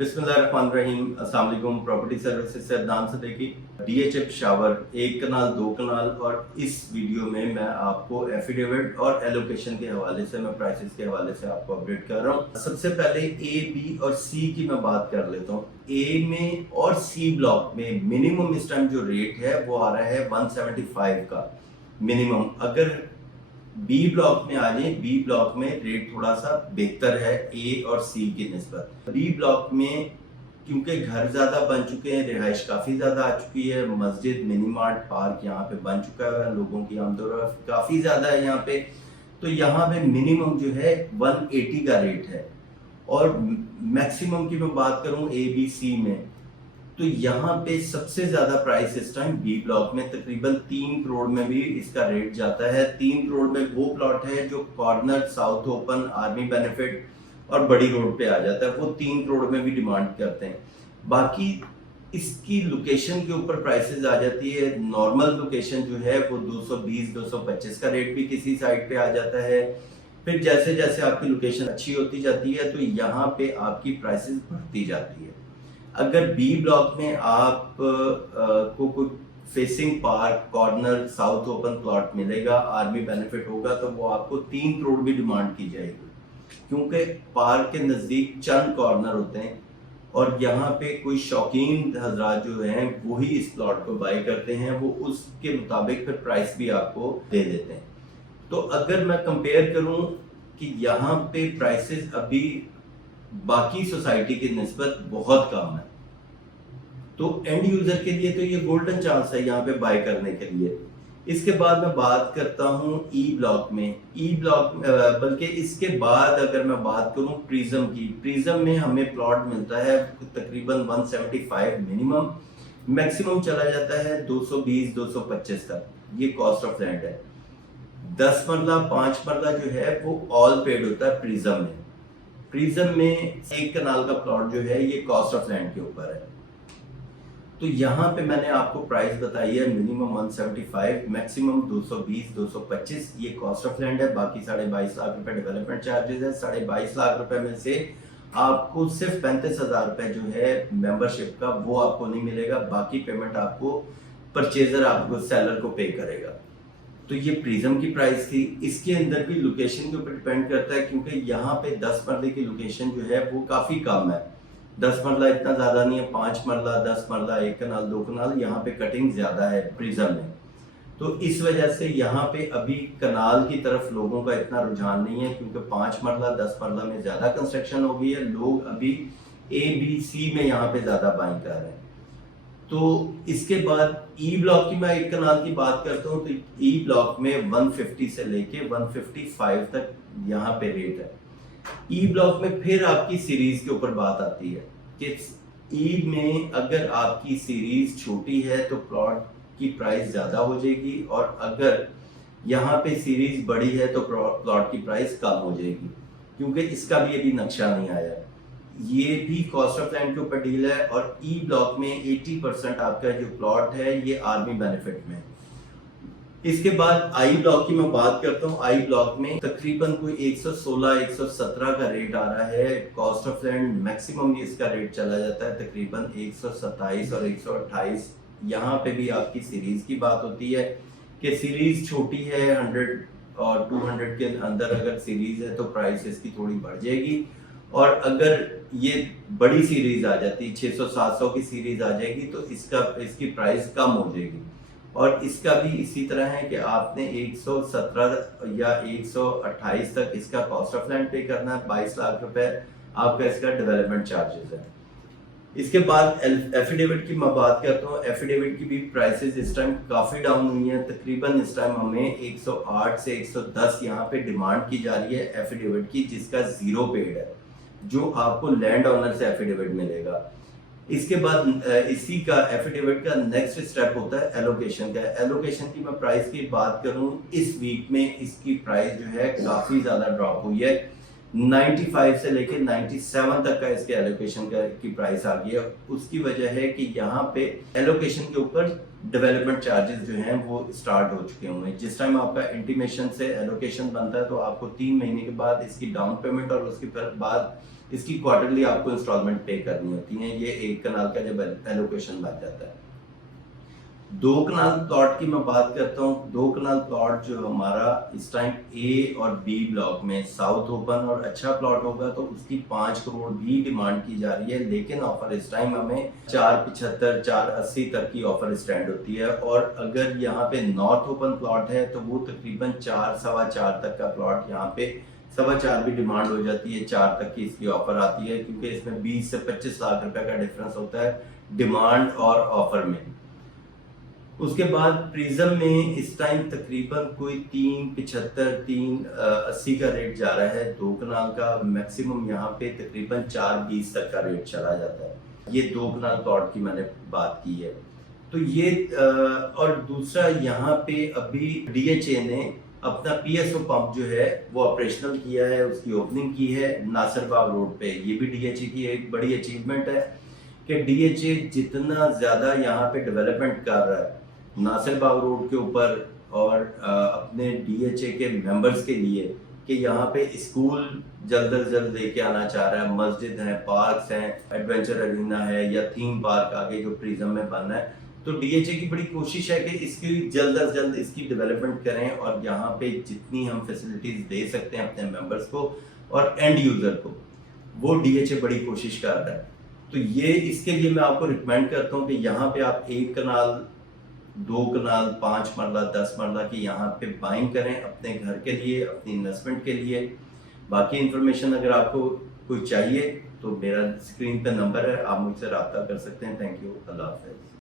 बिस्मिल्लाहिर्रहमानिर्रहीम। अस्सलाम वालेकुम। प्रॉपर्टी सर्विसेज से अदनान सदीकी। DHF शावर 1 कनाल 2 कनाल, और इस वीडियो में मैं आपको एफिडेविट और एलोकेशन के हवाले से, मैं प्राइसेस के हवाले से आपको अपडेट कर रहा हूँ। सबसे पहले A, B और C की मैं बात कर लेता हूँ। A में और C ब्लॉक में मिनिमम इस टाइम जो रेट है वो आ रहा है 175 का मिनिमम। अगर बी ब्लॉक में आ जाए, बी ब्लॉक में रेट थोड़ा सा बेहतर है ए और सी की निस्बत। बी ब्लॉक में क्योंकि घर ज्यादा बन चुके हैं, रिहाइश काफी ज्यादा आ चुकी है, मस्जिद, मिनी मार्ट, पार्क यहाँ पे बन चुका है, लोगों की आमदोरफ्त काफी ज्यादा है यहाँ पे। तो यहाँ पे मिनिमम जो है 180 का रेट है, और मैक्सिमम की मैं बात करूं ए बी सी में, तो यहाँ पे सबसे ज्यादा प्राइस इस टाइम बी ब्लॉक में तकरीबन 3 करोड़ में भी इसका रेट जाता है। 3 करोड़ में वो प्लॉट है जो corner, south open, army benefit और बड़ी रोड पे आ जाता है, वो 3 करोड़ में भी डिमांड करते हैं। बाकी इसकी लोकेशन के ऊपर प्राइसेस आ जाती है। नॉर्मल लोकेशन जो है वो 220-225 का रेट भी किसी साइड पे आ जाता है। फिर जैसे जैसे आपकी लोकेशन अच्छी होती जाती है तो यहाँ पे आपकी प्राइसेस बढ़ती जाती है। अगर बी ब्लॉक में आप को कोई facing park, corner, south open plot मिलेगा, आर्मी बेनिफिट होगा, तो वो आपको 3 करोड़ भी डिमांड की जाएगी, क्योंकि पार्क के नजदीक चंद कॉर्नर होते हैं और यहाँ पे कोई शौकीन हजरात जो हैं वही इस प्लॉट को बाय करते हैं, वो उसके मुताबिक फिर प्राइस भी आपको दे देते हैं। तो अगर मैं कंपेयर करूं कि यहाँ पे प्राइसेस अभी बाकी सोसाइटी की निस्बत बहुत कम है, तो एंड यूजर के लिए तो ये गोल्डन चांस है यहाँ पे बाय करने के लिए। इसके बाद मैं बात करता हूँ ई ब्लॉक में। ई ब्लॉक बल्कि इसके बाद अगर मैं बात करूँ प्रिज्म की, प्रिज्म में हमें प्लॉट मिलता है तकरीबन 175 मिनिमम, मैक्सिमम चला जाता है 220-225 तक। ये कॉस्ट ऑफ लैंड है। 10 मरला 5 मरला जो है वो ऑल पेड होता है प्रिज्म में। प्रिज्म में 1 कनाल का प्लॉट जो है ये कॉस्ट ऑफ लैंड के ऊपर है। तो यहाँ पे मैंने आपको प्राइस बताई है मिनिमम 175, मैक्सिमम 220-225, ये कॉस्ट ऑफ लैंड है। बाकी 22.5 लाख रुपए डेवलपमेंट चार्जेस है। 22.5 लाख रुपए में से आपको सिर्फ 35,000 रुपए जो है मेंबरशिप का वो आपको नहीं मिलेगा, बाकी पेमेंट आपको परचेजर, आपको सेलर को पे करेगा। तो ये प्रिज्म की प्राइस थी। इसके अंदर भी लोकेशन के ऊपर डिपेंड करता है, क्योंकि यहाँ पे 10 मरले की लोकेशन जो है वो काफी कम है। 10 मरला इतना ज्यादा नहीं है, 5 मरला, 10 मरला, 1 कनाल, 2 कनाल, यहाँ पे कटिंग ज्यादा है प्रिज्म में। तो इस वजह से यहाँ पे अभी कनाल की तरफ लोगों का इतना रुझान नहीं है, क्योंकि 5 मरला 10 मरला में ज्यादा कंस्ट्रक्शन हो गई है। लोग अभी ए बी सी में यहाँ पे ज्यादा बाइंग कर रहे हैं। तो इसके बाद ई ब्लॉक की मैं 1 कनाल की बात करता हूँ, तो ई ब्लॉक में 150 से लेके 155 तक यहाँ पे रेट है। ई ब्लॉक में फिर आपकी सीरीज के ऊपर बात आती है कि ई में अगर आपकी सीरीज छोटी है तो प्लॉट की प्राइस ज्यादा हो जाएगी, और अगर यहाँ पे सीरीज बड़ी है तो प्लॉट की प्राइस कम हो जाएगी, क्योंकि इसका भी अभी नक्शा नहीं आया। ये भी कॉस्ट ऑफ लैंड के ऊपर डील है। और ई ब्लॉक में 80% आपका जो प्लॉट है ये आर्मी बेनिफिट में। इसके बाद आई ब्लॉक की मैं बात करता हूँ। आई ब्लॉक में तकरीबन कोई 116-117 का रेट आ रहा है। कॉस्ट ऑफ लैंड मैक्सिमम इसका रेट चला जाता है तकरीबन 127 और 128। यहाँ पे भी आपकी सीरीज की बात होती है कि सीरीज छोटी है, 100 और 200 के अंदर अगर सीरीज है तो प्राइस इसकी थोड़ी बढ़ जाएगी, और अगर ये बड़ी सीरीज आ जाती, 600-700 की सीरीज आ जाएगी, तो इसकी प्राइस कम हो जाएगी। और इसका भी इसी तरह है कि आपने 117 या 128 तक इसका कॉस्ट ऑफ लैंड पे करना है। 22 लाख रुपए आपका इसका डेवलपमेंट चार्जेस है। इसके बाद एफिडेविट की मैं बात करता हूँ। एफिडेविट की भी प्राइसेस इस टाइम काफी डाउन हुई है। तकरीबन इस टाइम हमें 108 से 110 यहाँ पे डिमांड की जा रही है एफिडेविट की, जिसका 0 पेड है, जो आपको लैंड ओनर से एफिडेविट मिलेगा। इसके बाद इसी का एफिडेविट का नेक्स्ट स्टेप होता है एलोकेशन का। एलोकेशन की मैं प्राइस की बात करूं, इस वीक में इसकी प्राइस जो है काफी ज्यादा ड्रॉप हुई है। 95 से लेके 97 तक का इसके एलोकेशन की प्राइस आ गई है। उसकी वजह है कि यहाँ पे एलोकेशन के ऊपर डेवलपमेंट चार्जेस जो हैं वो स्टार्ट हो चुके हुए हैं। जिस टाइम आपका इंटीमेशन से एलोकेशन बनता है तो आपको 3 महीने के बाद इसकी डाउन पेमेंट और उसके बाद इसकी क्वार्टरली आपको इंस्टॉलमेंट पे करनी होती है। ये 1 कनाल का जब एलोकेशन बन जाता है। 2 कनाल प्लॉट की मैं बात करता हूँ। 2 कनाल प्लॉट जो हमारा इस टाइम ए और बी ब्लॉक में साउथ ओपन और अच्छा प्लॉट होगा तो उसकी 5 करोड़ भी डिमांड की जा रही है, लेकिन ऑफर इस टाइम हमें 475 480 तक की ऑफर स्टैंड होती है। और अगर यहाँ पे नॉर्थ ओपन प्लॉट है तो वो तकरीबन 4 सवा 4 तक का प्लॉट, यहाँ पे सवा 4 भी डिमांड हो जाती है, 4 तक की इसकी ऑफर आती है, क्योंकि इसमें 20 से 25 लाख रुपए का डिफरेंस होता है डिमांड और ऑफर में। उसके बाद प्रिज्म में इस टाइम तकरीबन कोई 375 380 का रेट जा रहा है 2 कनाल का। मैक्सिमम यहाँ पे तकरीबन 420 तक का रेट चला जाता है। ये 2 कनाल प्लॉट की मैंने बात की है। तो ये और दूसरा यहाँ पे अभी DHA ने अपना PSO पंप जो है वो ऑपरेशनल किया है, उसकी ओपनिंग की है नासिरबाग रोड पे। ये भी DHA की एक बड़ी अचीवमेंट है कि DHA जितना ज़्यादा यहाँ पे डेवलपमेंट कर रहा है नासिरबाग रोड के ऊपर और अपने DHA के मेंबर्स के लिए कि यहाँ पे स्कूल जल्द से जल्द लेके आना चाह रहा है, मस्जिद हैं, पार्क्स हैं, एडवेंचर अरीना है या थीम पार्क आगे जो प्रिज्म में बनना है। तो DHA की बड़ी कोशिश है कि इसकी जल्द से जल्द इसकी डेवलपमेंट करें और यहाँ पे जितनी हम फैसिलिटीज दे सकते हैं अपने मेंबर्स को और एंड यूजर को, वो DHA बड़ी कोशिश कर रहा है। तो ये इसके लिए मैं आपको रिकमेंड करता हूँ कि यहाँ पे आप 1 कनाल 2 कनाल 5 मरला 10 मरला की यहाँ पे बाइंग करें अपने घर के लिए, अपनी इन्वेस्टमेंट के लिए। बाकी इंफॉर्मेशन अगर आपको कोई चाहिए तो मेरा स्क्रीन पे नंबर है, आप मुझसे रब्ता कर सकते हैं। थैंक यू, अल्लाह हाफ़िज़।